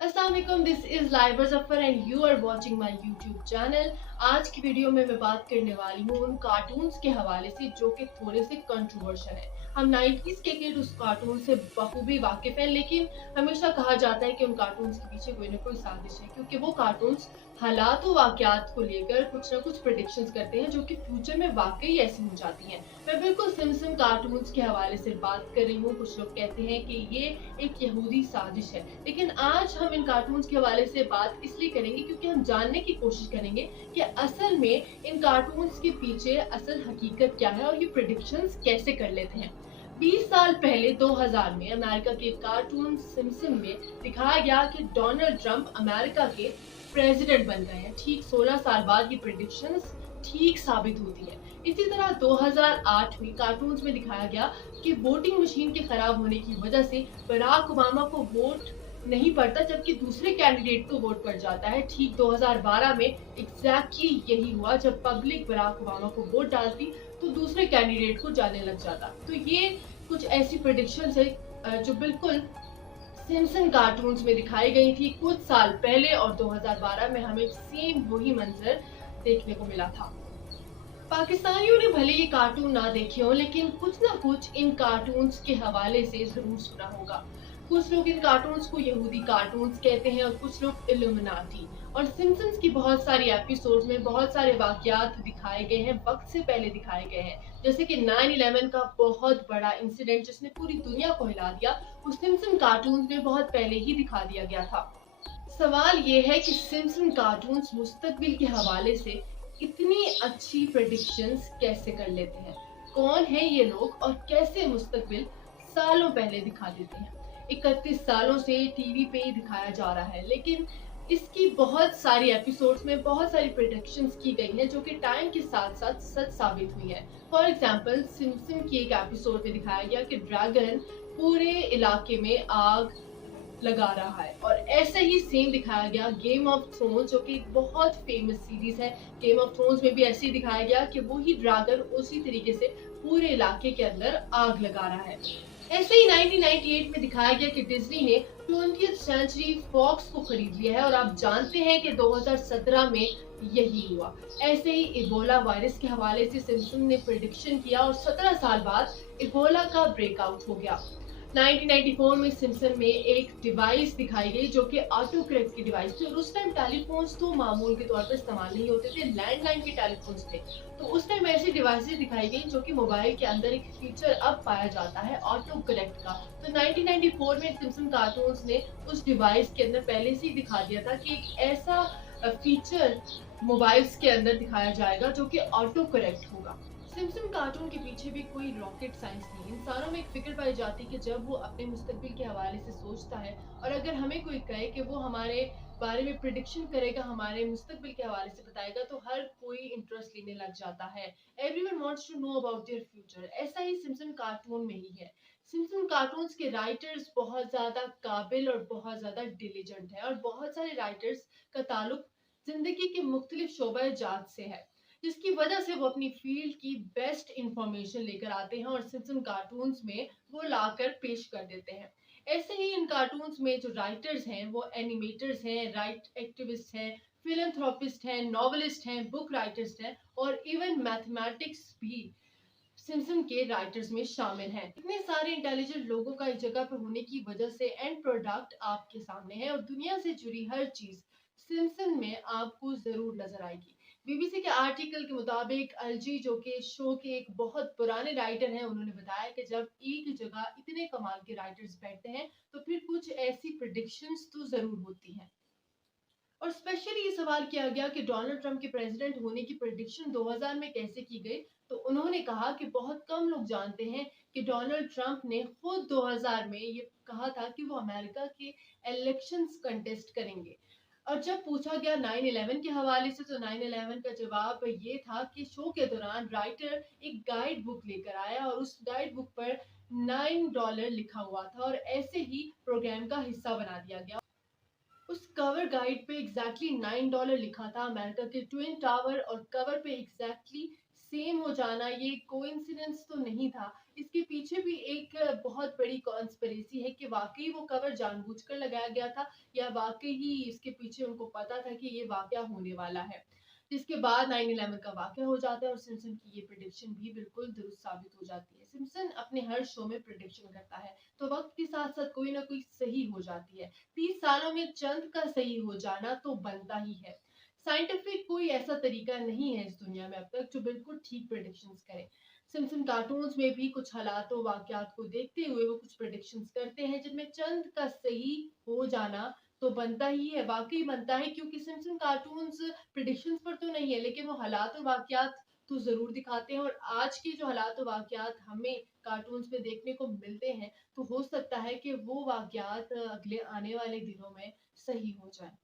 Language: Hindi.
अस्सलाम वालेकुम, this is Laiba Zafar and you are watching my YouTube channel. आज की वीडियो में मैं बात करने वाली हूँ उन कार्टून्स के हवाले से जो कि थोड़े से कंट्रोवर्शियल है। हम 90s के किड उस कार्टून से बखूबी वाकिफ हैं, लेकिन हमेशा कहा जाता है कि उन कार्टून्स के पीछे कोई ना कोई साजिश है, क्योंकि वो कार्टून्स हालात व वाकयात को लेकर कुछ ना कुछ प्रेडिक्शंस करते हैं जो कि फ्यूचर में वाकई ऐसी हो जाती हैं। मैं बिल्कुल सिम्पसन कार्टून्स के हवाले से बात कर रही हूँ। कुछ लोग कहते हैं कि ये एक यहूदी साजिश है, लेकिन आज हम इन कार्टून्स के हवाले से बात इसलिए करेंगे क्योंकि हम जानने की कोशिश करेंगे कि असल में इन कार्टून्स के पीछे असल हकीकत क्या है और ये प्रेडिक्शंस कैसे कर लेते हैं। 20 साल पहले 2000 में अमेरिका के कार्टून सिम्पसन में दिखाया गया कि डोनाल्ड ट्रंप अमेरिका के प्रेसिडेंट बन गए हैं। ठीक 16 साल बाद ये प्रेडिक्शंस ठीक साबित होती है। इसी तरह 2008 में कार्टून्स में दिखाया गया कि वोटिंग मशीन के खराब होने की वजह से बराक ओबामा को वोट नहीं पड़ता, जबकि दूसरे कैंडिडेट को वोट पड़ जाता है। ठीक 2012 में एग्जैक्टली यही हुआ। जब पब्लिक बराक ओबामा को वोट डालती तो दूसरे कैंडिडेट को जाने लग जाता। तो ये कुछ ऐसी प्रेडिक्शंस है जो बिल्कुल सिम्पसन कार्टून्स में दिखाई गई थी कुछ साल पहले, और 2012 में हमें सेम वही मंजर देखने को मिला था। पाकिस्तानियों ने भले ये कार्टून ना देखे हो, लेकिन कुछ ना कुछ इन कार्टून्स के हवाले से जरूर सुना होगा। कुछ लोग इन कार्टून्स को यहूदी कार्टून्स कहते हैं और कुछ लोग इल्यूमिनाटी। और सिम्पसन्स की बहुत सारी एपिसोड्स में बहुत सारे वाकयात दिखाए गए हैं, वक्त से पहले दिखाए गए हैं। जैसे कि 9/11 का बहुत बड़ा इंसिडेंट जिसने पूरी दुनिया को हिला दिया, वो सिम्पसन कार्टून्स में बहुत पहले ही दिखा दिया गया था। सवाल ये है कि सिम्पसन कार्टून्स मुस्तकबिल के हवाले से इतनी अच्छी प्रेडिक्शंस कैसे कर लेते हैं। कौन है ये लोग और कैसे मुस्तकबिल सालों पहले दिखा देते हैं। 31 सालों से टीवी पे ही दिखाया जा रहा है, लेकिन इसकी बहुत सारी एपिसोड्स में बहुत सारी प्रेडिक्शंस की गई हैं जो कि टाइम के साथ साथ सच साबित हुई है। फॉर एग्जाम्पल, सिम्पसन की एक एपिसोड में दिखाया गया कि ड्रैगन पूरे इलाके में आग लगा रहा है, और ऐसे ही सेम दिखाया गया गेम ऑफ थ्रोन्स, जो कि एक बहुत फेमस सीरीज है। गेम ऑफ थ्रोन्स में भी ऐसे ही दिखाया गया कि वही ड्रैगन उसी तरीके से पूरे इलाके के अंदर आग लगा रहा है। ऐसे ही 1998 में दिखाया गया कि डिज्नी ने 20th सेंचुरी फॉक्स को खरीद लिया है, और आप जानते हैं कि 2017 में यही हुआ। ऐसे ही इबोला वायरस के हवाले से सिम्पसन ने प्रिडिक्शन किया और 17 साल बाद इबोला का ब्रेकआउट हो गया। 1994 में सिम्पसन में एक डिवाइस दिखाई गई जो कि ऑटो करेक्ट की डिवाइस थी, और उस टाइम टेलीफोन्स तो मामूल के तौर पर इस्तेमाल नहीं होते थे, लैंडलाइन के टेलीफोन्स थे। तो उस टाइम ऐसी डिवाइसेस दिखाई गई जो कि मोबाइल के अंदर एक फीचर अब पाया जाता है ऑटो करेक्ट का। तो 1994 में सिम्पसन कार्टून्स ने उस डिवाइस के अंदर पहले से ही दिखा दिया था कि एक ऐसा फीचर मोबाइल्स के अंदर दिखाया जाएगा जो कि ऑटो करेक्ट होगा। सिम्पसन कार्टून के पीछे भी कोई रॉकेट साइंस नहीं। इंसानों में एक फिक्र पाई जाती है कि जब वो अपने मुस्तकबिल के हवाले से सोचता है, और अगर हमें कोई कहे कि वो हमारे बारे में प्रिडिक्शन करेगा, हमारे मुस्तकबिल के हवाले से बताएगा, तो हर कोई इंटरेस्ट लेने लग जाता है। Everyone wants to know about their future. ऐसा ही सिम्पसन कार्टून में ही है। सिम्पसन कार्टून्स के राइटर्स बहुत ज्यादा काबिल और बहुत ज्यादा डिलीजेंट है, और बहुत सारे राइटर्स का ताल्लुक जिंदगी के मुख्तलिफ शोबा जात से है, जिसकी वजह से वो अपनी फील्ड की बेस्ट इंफॉर्मेशन लेकर आते हैं और सिम्पसन कार्टून्स में वो लाकर पेश कर देते हैं। ऐसे ही इन कार्टून्स में जो राइटर्स हैं वो एनिमेटर्स हैं, राइट एक्टिविस्ट हैं, फिलंथ्रोपिस्ट हैं, नॉवलिस्ट हैं, बुक राइटर्स हैं, और इवन मैथमेटिक्स भी सिम्पसन के राइटर्स में शामिल हैं। इतने सारे इंटेलिजेंट लोगों का एक जगह पर होने की वजह से एंड प्रोडक्ट आपके सामने है, और दुनिया से जुड़ी हर चीज सिम्पसन में आपको जरूर नजर आएगी। बीबीसी के आर्टिकल के मुताबिक अलजी, जो कि शो के एक बहुत पुराने राइटर हैं, उन्होंने बताया कि जब एक जगह इतने कमाल के राइटर्स बैठते हैं तो फिर कुछ ऐसी प्रिडिक्शंस तो जरूर होती हैं। और स्पेशली ये सवाल किया गया कि डोनाल्ड ट्रंप के प्रेसिडेंट होने की प्रेडिक्शन 2000 में कैसे की गई। तो उन्होंने कहा कि बहुत कम लोग जानते हैं कि डोनाल्ड ट्रंप ने खुद 2000 में ये कहा था कि वो अमेरिका के इलेक्शंस कंटेस्ट करेंगे। और जब पूछा गया 9/11 के हवाले से, तो 9/11 का जवाब ये था कि शो के दौरान राइटर एक गाइड बुक लेकर आया और उस गाइड बुक पर $9 लिखा हुआ था, और ऐसे ही प्रोग्राम का हिस्सा बना दिया गया। उस कवर गाइड पे एग्जैक्टली $9 लिखा था। अमेरिका के ट्विन टावर और कवर पे एग्जैक्टली सेम हो जाना ये कोइंसिडेंस तो नहीं था। इसके पीछे भी एक बहुत बड़ी कॉन्स्पिरेसी है कि वाक़ई वो कवर जानबूझकर लगाया गया था या वाक़ई ही इसके पीछे उनको पता था कि ये वाक़या होने वाला है। जिसके बाद 9/11 का वाक़या हो जाता है और सिम्पसन की ये प्रेडिक्शन भी बिल्कुल दुरुस्त साबित हो जाती है। सिम्पसन अपने हर शो में प्रेडिक्शन करता है, तो वक़्त के साथ-साथ कोई ना कोई सही हो जाती है। 30 सालों में चंद का सही हो जाना तो बनता ही है। साइंटिफिक कोई ऐसा तरीका नहीं है इस दुनिया में अब तक जो बिल्कुल ठीक प्रेडिक्शंस करे। सिम्पसन कार्टून्स में भी कुछ हालातों वाक़यात को देखते हुए वो कुछ प्रेडिक्शंस करते हैं जिनमें चंद का सही हो जाना तो बनता ही है, वाक़ई बनता है क्योंकि सिम्पसन कार्टून्स प्रेडिक्शंस पर तो नहीं है लेकिन वो हालात और वाक़यात तो ज़रूर दिखाते हैं और आज के जो हालात और वाक़यात हमें कार्टून्स में देखने को मिलते हैं, तो हो सकता है कि वो वाक़यात अगले आने वाले दिनों में सही हो जाएँ।